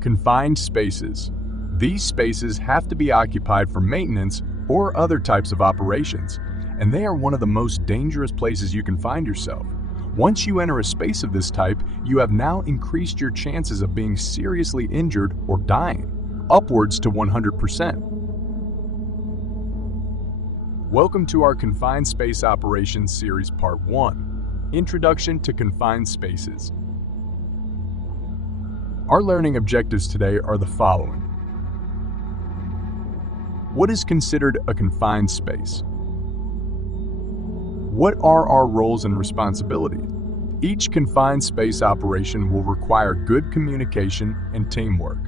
Confined spaces. These spaces have to be occupied for maintenance or other types of operations, and they are one of the most dangerous places you can find yourself. Once you enter a space of this type, you have now increased your chances of being seriously injured or dying, upwards to 100%. Welcome to our Confined Space Operations Series Part 1, Introduction to Confined Spaces. Our learning objectives today are the following. What is considered a confined space? What are our roles and responsibilities? Each confined space operation will require good communication and teamwork.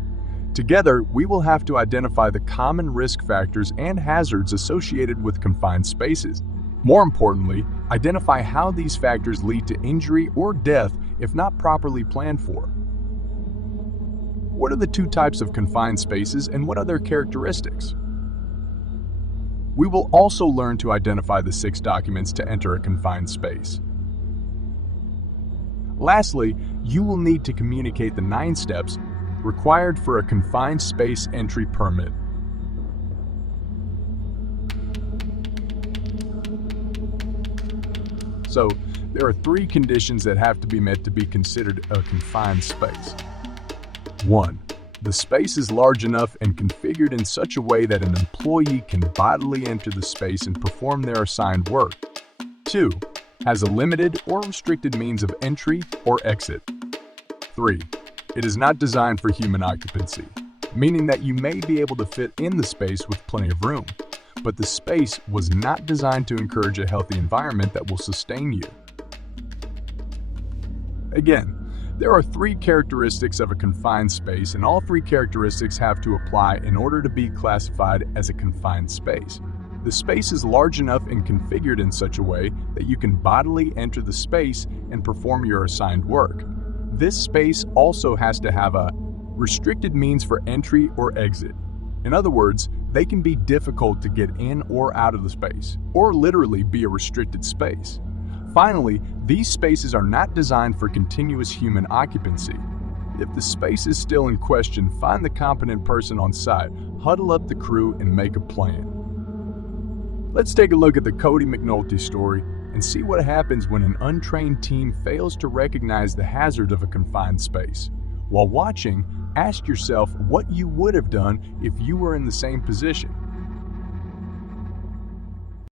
Together, we will have to identify the common risk factors and hazards associated with confined spaces. More importantly, identify how these factors lead to injury or death if not properly planned for. What are the two types of confined spaces and what are their characteristics? We will also learn to identify the 6 documents to enter a confined space. Lastly, you will need to communicate the 9 steps required for a confined space entry permit. So, there are 3 conditions that have to be met to be considered a confined space. 1. The space is large enough and configured in such a way that an employee can bodily enter the space and perform their assigned work. 2. Has a limited or restricted means of entry or exit. 3. It is not designed for human occupancy, meaning that you may be able to fit in the space with plenty of room, but the space was not designed to encourage a healthy environment that will sustain you. Again, there are 3 characteristics of a confined space, and all 3 characteristics have to apply in order to be classified as a confined space. The space is large enough and configured in such a way that you can bodily enter the space and perform your assigned work. This space also has to have a restricted means for entry or exit. In other words, they can be difficult to get in or out of the space, or literally be a restricted space. Finally, these spaces are not designed for continuous human occupancy. If the space is still in question, find the competent person on site, huddle up the crew, and make a plan. Let's take a look at the Cody McNulty story and see what happens when an untrained team fails to recognize the hazard of a confined space. While watching, ask yourself what you would have done if you were in the same position.